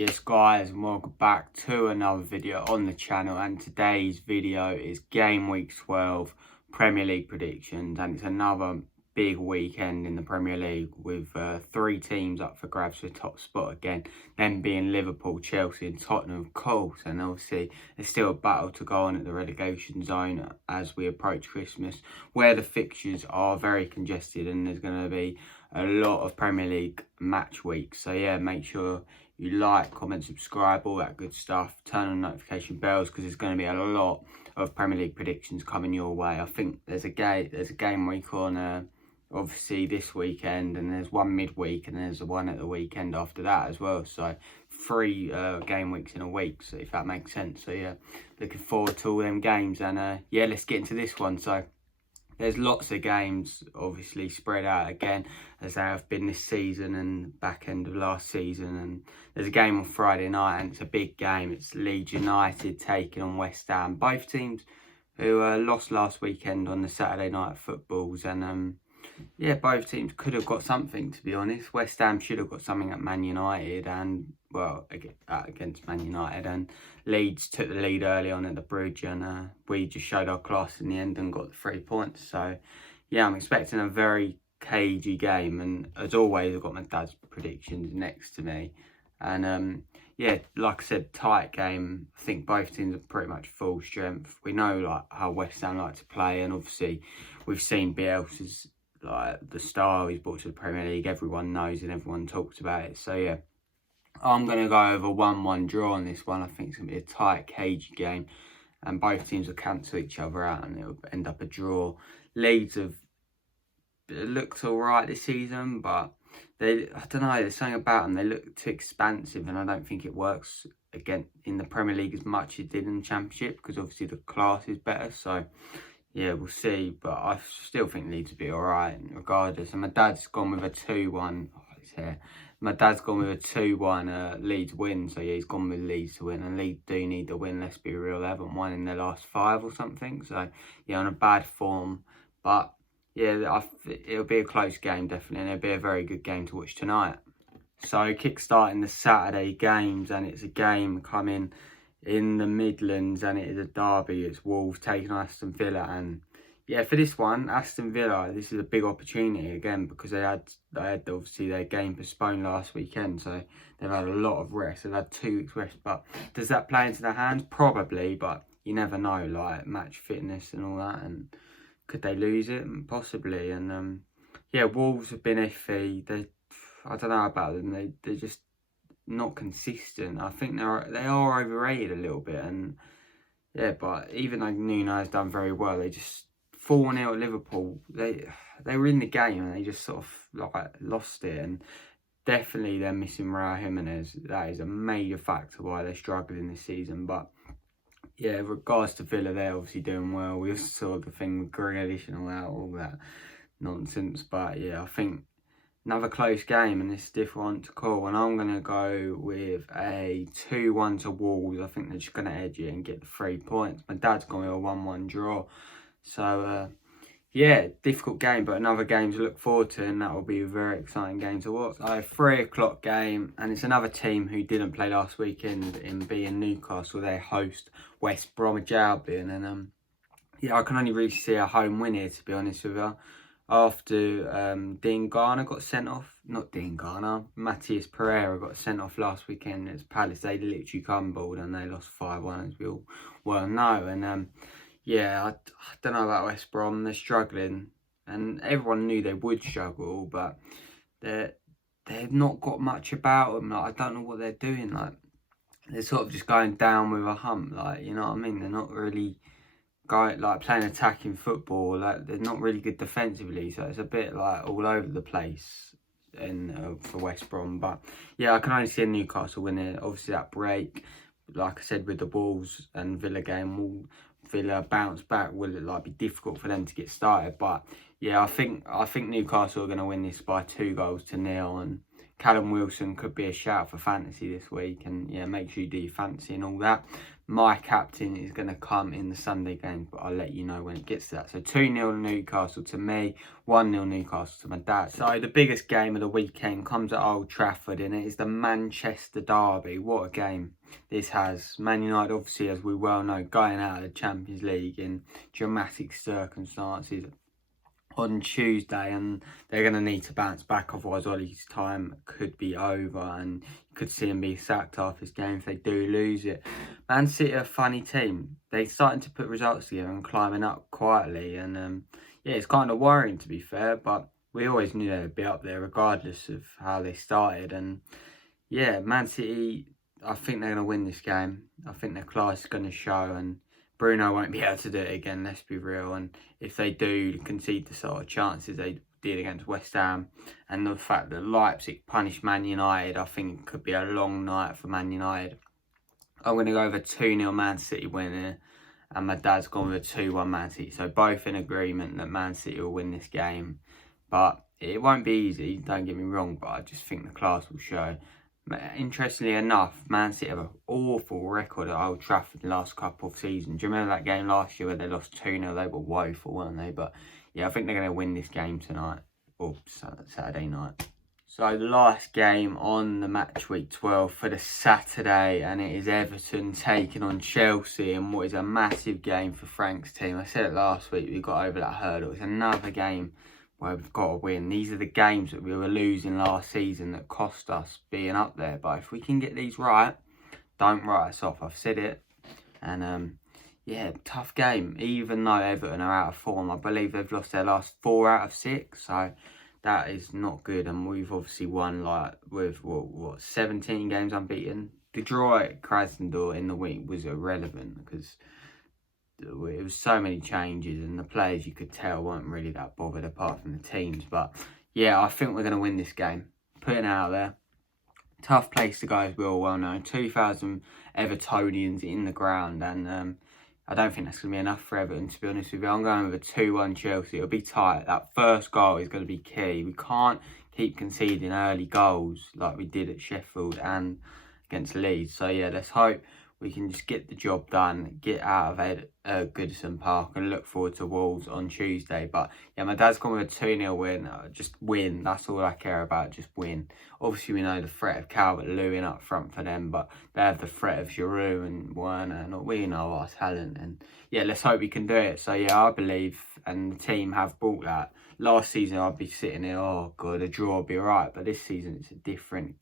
Yes guys, and welcome back to another video on the channel, and today's video is Game Week 12 Premier League predictions, and it's another big weekend in the Premier League with three teams up for grabs for the top spot again, them being Liverpool, Chelsea and Tottenham of course, and obviously there's still a battle to go on at the relegation zone as we approach Christmas, where the fixtures are very congested and there's going to be a lot of Premier League match weeks. So yeah, make sure you like, comment, subscribe, all that good stuff. Turn on notification bells because there's going to be a lot of Premier League predictions coming your way. I think there's a game week on obviously this weekend, and there's one midweek, and there's one at the weekend after that as well. So three game weeks in a week, so if that makes sense. So yeah, looking forward to all them games, and yeah, let's get into this one. So there's lots of games obviously spread out again as they have been this season and back end of last season, and there's a game on Friday night and it's a big game. It's Leeds United taking on West Ham, both teams who lost last weekend on the Saturday night footballs, and yeah, both teams could have got something, to be honest. West Ham should have got something at Man United, and well, against Man United, and Leeds took the lead early on at the bridge, and we just showed our class in the end and got the 3 points. So yeah, I'm expecting a very cagey game, and as always I've got my dad's predictions next to me, and yeah, like I said, tight game. I think both teams are pretty much full strength. We know like how West Ham like to play, and obviously we've seen Bielsa's like the style he's brought to the Premier League. Everyone knows and everyone talks about it. So yeah, I'm going to go over 1-1 draw on this one. I think it's going to be a tight, cagey game, and both teams will cancel each other out and it'll end up a draw. Leeds have looked alright this season, but I don't know, there's something about them. They look too expansive, and I don't think it works again in the Premier League as much as it did in the Championship, because obviously the class is better. So yeah, we'll see, but I still think Leeds will be alright regardless. And my dad's gone with a 2-1. Oh, his hair. My dad's gone with a 2-1 Leeds win. So yeah, he's gone with Leeds to win. And Leeds do need the win, let's be real. They haven't won in their last 5 or something. So yeah, on a bad form. But yeah, it'll be a close game, definitely. And it'll be a very good game to watch tonight. So kick-starting the Saturday games, and it's a game coming in the Midlands, and it is a derby. It's Wolves taking on Aston Villa, and yeah, for this one, Aston Villa, this is a big opportunity again, because they had obviously their game postponed last weekend, so they've had a lot of rest. They've had 2 weeks rest, but does that play into their hands? Probably, but you never know, like match fitness and all that, and could they lose it? Possibly. And yeah, Wolves have been iffy. I don't know about them. They're just not consistent. I think they are overrated a little bit, and yeah, but even though Nuno has done very well, they just 4-0 at Liverpool. They were in the game and they just sort of like lost it, and definitely they're missing Raul Jimenez. That is a major factor why they're struggling this season. But yeah, in regards to Villa, they're obviously doing well. We also saw the thing with Grealish and all that nonsense. But yeah, I think another close game, and this is different to call, and I'm going to go with a 2-1 to Wolves. I think they're just going to edge it and get the 3 points. My dad's going with a 1-1 draw. So yeah, difficult game, but another game to look forward to, and that will be a very exciting game to watch. So 3 o'clock game, and it's another team who didn't play last weekend in being Newcastle. They host West Brom, and yeah, I can only really see a home win here, to be honest with you. After Dean Garner got sent off, not Dean Garner, Matthias Pereira got sent off last weekend as Palace. They literally crumbled and they lost 5-1, as we all well know. And yeah, I don't know about West Brom. They're struggling, and everyone knew they would struggle, but they've not got much about them. Like, I don't know what they're doing. Like, they're sort of just going down with a hump. Like, you know what I mean? They're not really playing attacking football. Like, they're not really good defensively, so it's a bit like all over the place for West Brom. But yeah, I can only see a Newcastle winning. Obviously that break, like I said, with the Wolves and Villa game, will Villa bounce back? Will it be difficult for them to get started? But yeah, I think Newcastle are going to win this by 2-0 and Callum Wilson could be a shout for fantasy this week, and yeah, make sure you do your fantasy and all that. My captain is going to come in the Sunday games, but I'll let you know when it gets to that. So 2-0 Newcastle to me, 1-0 Newcastle to my dad. So the biggest game of the weekend comes at Old Trafford, and it is the Manchester derby. What a game this has. Man United, obviously, as we well know, going out of the Champions League in dramatic circumstances on Tuesday, and they're going to need to bounce back, otherwise Ollie's time could be over and you could see him be sacked after this game if they do lose it. Man City are a funny team. They're starting to put results together and climbing up quietly, and yeah, it's kind of worrying to be fair, but we always knew they would be up there regardless of how they started. And yeah, Man City, I think they're going to win this game. I think their class is going to show, and Bruno won't be able to do it again, let's be real. And if they do concede the sort of chances they did against West Ham, and the fact that Leipzig punished Man United, I think it could be a long night for Man United. I'm going to go over 2-0 Man City winner, and my dad's gone with a 2-1 Man City. So both in agreement that Man City will win this game. But it won't be easy, don't get me wrong, but I just think the class will show. Interestingly enough, Man City have an awful record at Old Trafford the last couple of seasons. Do you remember that game last year where they lost 2-0? They were woeful, weren't they? But yeah, I think they're going to win this game tonight, or Saturday night. So the last game on the match week 12 for the Saturday, and it is Everton taking on Chelsea in what is a massive game for Frank's team. I said it last week, we got over that hurdle. It's another game where we've got to win. These are the games that we were losing last season that cost us being up there. But if we can get these right, don't write us off. I've said it. And yeah, tough game. Even though Everton are out of form, I believe they've lost their last 4 out of 6. So that is not good. And we've obviously won like with what 17 games unbeaten. The draw at Krasnodar in the week was irrelevant because it was so many changes, and the players, you could tell, weren't really that bothered apart from the teams. But yeah, I think we're going to win this game. Putting it out there. Tough place to go, as we all well know. 2,000 Evertonians in the ground, and I don't think that's going to be enough for Everton, to be honest with you. I'm going with a 2-1 Chelsea. It'll be tight. That first goal is going to be key. We can't keep conceding early goals like we did at Sheffield and against Leeds. So yeah, let's hope we can just get the job done, get out of Goodison Park, and look forward to Wolves on Tuesday. But yeah, my dad's gone with a 2-0 win. Just win. That's all I care about. Just win. Obviously, we know the threat of Calvert-Lewin up front for them, but they have the threat of Giroud and Werner, and we know our talent. And yeah, let's hope we can do it. So yeah, I believe, and the team have brought that. Last season, I'd be sitting there, oh God, a draw will be right. But this season, it's a different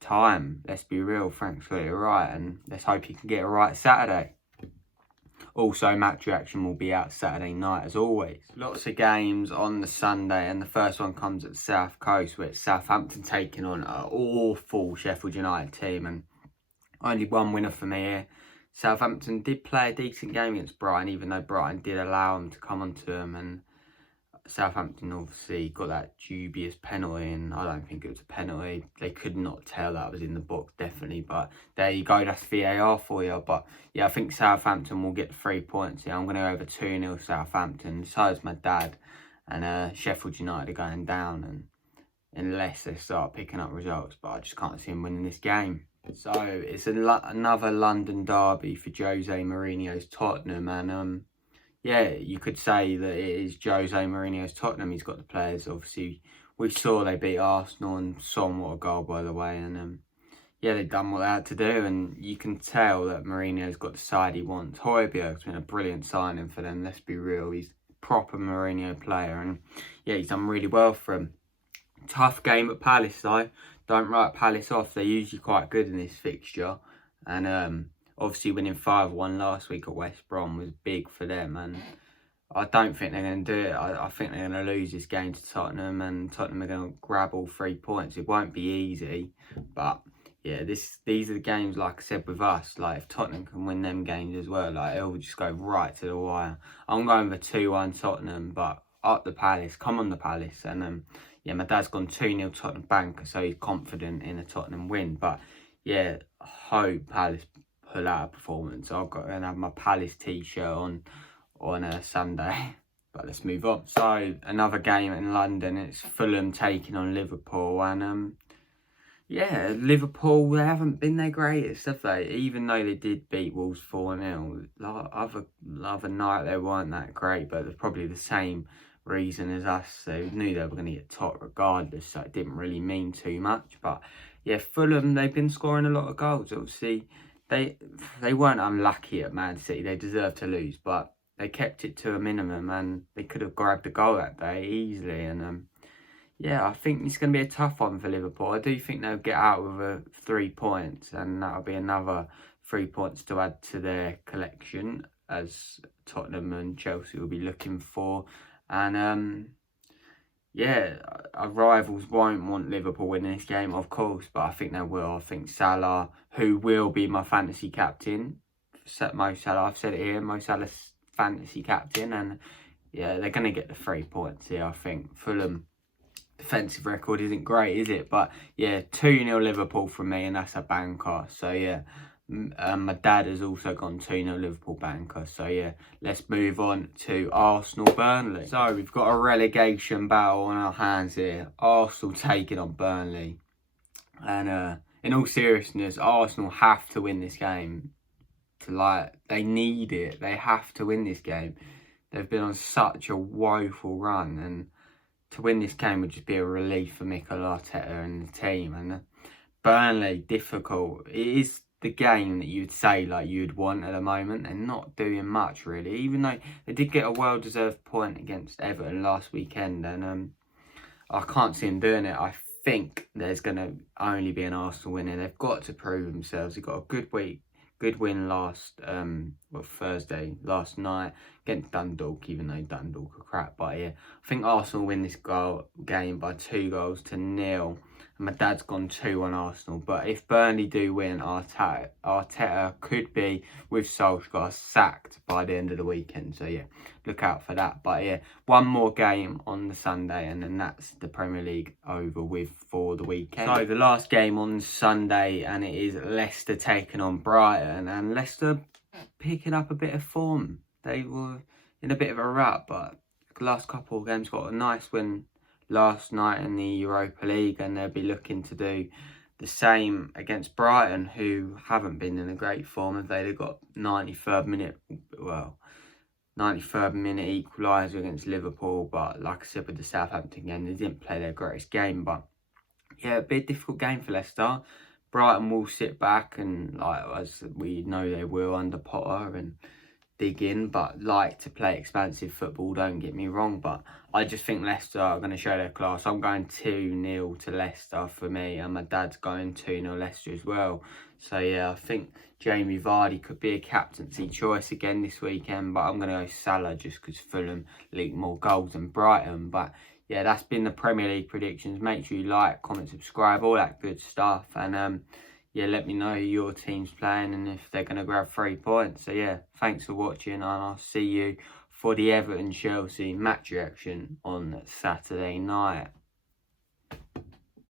time. Let's be real, Frank's got it right, and let's hope he can get it right Saturday. Also, match reaction will be out Saturday night as always. Lots of games on the Sunday, and the first one comes at the South Coast, where it's Southampton taking on an awful Sheffield United team, and only one winner for me here. Southampton did play a decent game against Brighton, even though Brighton did allow them to come onto them, and Southampton obviously got that dubious penalty, and I don't think it was a penalty. They could not tell that was in the box, definitely. But there you go, that's VAR for you. But yeah, I think Southampton will get the 3 points here. I'm going to go over 2-0 Southampton. So is my dad. And Sheffield United are going down, and unless they start picking up results. But I just can't see them winning this game. So it's another London derby for Jose Mourinho's Tottenham, and yeah, you could say that it is Jose Mourinho's Tottenham. He's got the players. Obviously, we saw they beat Arsenal, and Son, what a goal, by the way. And yeah, they've done what they had to do, and you can tell that Mourinho's got the side he wants. Højbjerg's been a brilliant signing for them. Let's be real. He's a proper Mourinho player, and yeah, he's done really well for him. Tough game at Palace, though. Don't write Palace off. They're usually quite good in this fixture, and obviously winning 5-1 last week at West Brom was big for them, and I don't think they're going to do it. I think they're going to lose this game to Tottenham, and Tottenham are going to grab all 3 points. It won't be easy, but yeah, these are the games, like I said, with us. Like, if Tottenham can win them games as well, like, it'll just go right to the wire. I'm going with 2-1 Tottenham, but up the Palace, come on the Palace. And yeah, my dad's gone 2-0 Tottenham banker, so he's confident in a Tottenham win. But yeah, I hope Palace pull out a performance. I've got to have my Palace t-shirt on a Sunday. But let's move on. So another game in London. It's Fulham taking on Liverpool, and yeah, Liverpool, they haven't been their greatest, have they? Even though they did beat Wolves 4-0. Other night they weren't that great, but it's probably the same reason as us. They knew they were going to get top regardless, so it didn't really mean too much. But yeah, Fulham, they've been scoring a lot of goals. Obviously, they weren't unlucky at Man City. They deserved to lose, but they kept it to a minimum, and they could have grabbed a goal that day easily. And yeah, I think it's going to be a tough one for Liverpool. I do think they'll get out with 3 points, and that'll be another 3 points to add to their collection, as Tottenham and Chelsea will be looking for. And yeah, our rivals won't want Liverpool winning this game, of course, but I think they will. I think Salah, who will be my fantasy captain, Mo Salah, I've said it here, Mo Salah's fantasy captain, and yeah, they're going to get the 3 points here. I think Fulham defensive record isn't great, is it? But yeah, 2-0 Liverpool from me, and that's a banker. So yeah, my dad has also gone 2-0 Liverpool banker. So yeah, let's move on to Arsenal Burnley. So we've got a relegation battle on our hands here. Arsenal taking on Burnley, and in all seriousness, Arsenal have to win this game. They need it. They have to win this game. They've been on such a woeful run, and to win this game would just be a relief for Mikel Arteta and the team. And Burnley, difficult. It is the game that you'd say you'd want at the moment. They're not doing much really, even though they did get a well-deserved point against Everton last weekend, and I can't see them doing it. I think there's going to only be an Arsenal winner. They've got to prove themselves. They've got a good win last Thursday, last night against Dundalk, even though Dundalk are crap. But yeah, I think Arsenal win this game by 2-0. And my dad's gone 2 on Arsenal. But if Burnley do win, Arteta could be, with Solskjaer, sacked by the end of the weekend. So yeah, look out for that. But yeah, one more game on the Sunday, and then that's the Premier League over with for the weekend. So the last game on Sunday, and it is Leicester taking on Brighton, and Leicester picking up a bit of form. They were in a bit of a rut, but the last couple of games got a nice win last night in the Europa League, and they'll be looking to do the same against Brighton, who haven't been in a great form. They've got 93rd minute equaliser against Liverpool, but like I said with the Southampton game, they didn't play their greatest game. But yeah, it'll be a difficult game for Leicester. Brighton will sit back, and as we know they will under Potter, and dig in, but like to play expansive football, don't get me wrong. But I just think Leicester are going to show their class. I'm going 2-0 to Leicester for me, and my dad's going 2-0 Leicester as well. So yeah, I think Jamie Vardy could be a captaincy choice again this weekend, but I'm going to go Salah just because Fulham leak more goals than Brighton. But yeah, that's been the Premier League predictions. Make sure you like, comment, subscribe, all that good stuff. And yeah, let me know who your team's playing and if they're going to grab 3 points. So yeah, thanks for watching, and I'll see you for the Everton-Chelsea match reaction on Saturday night.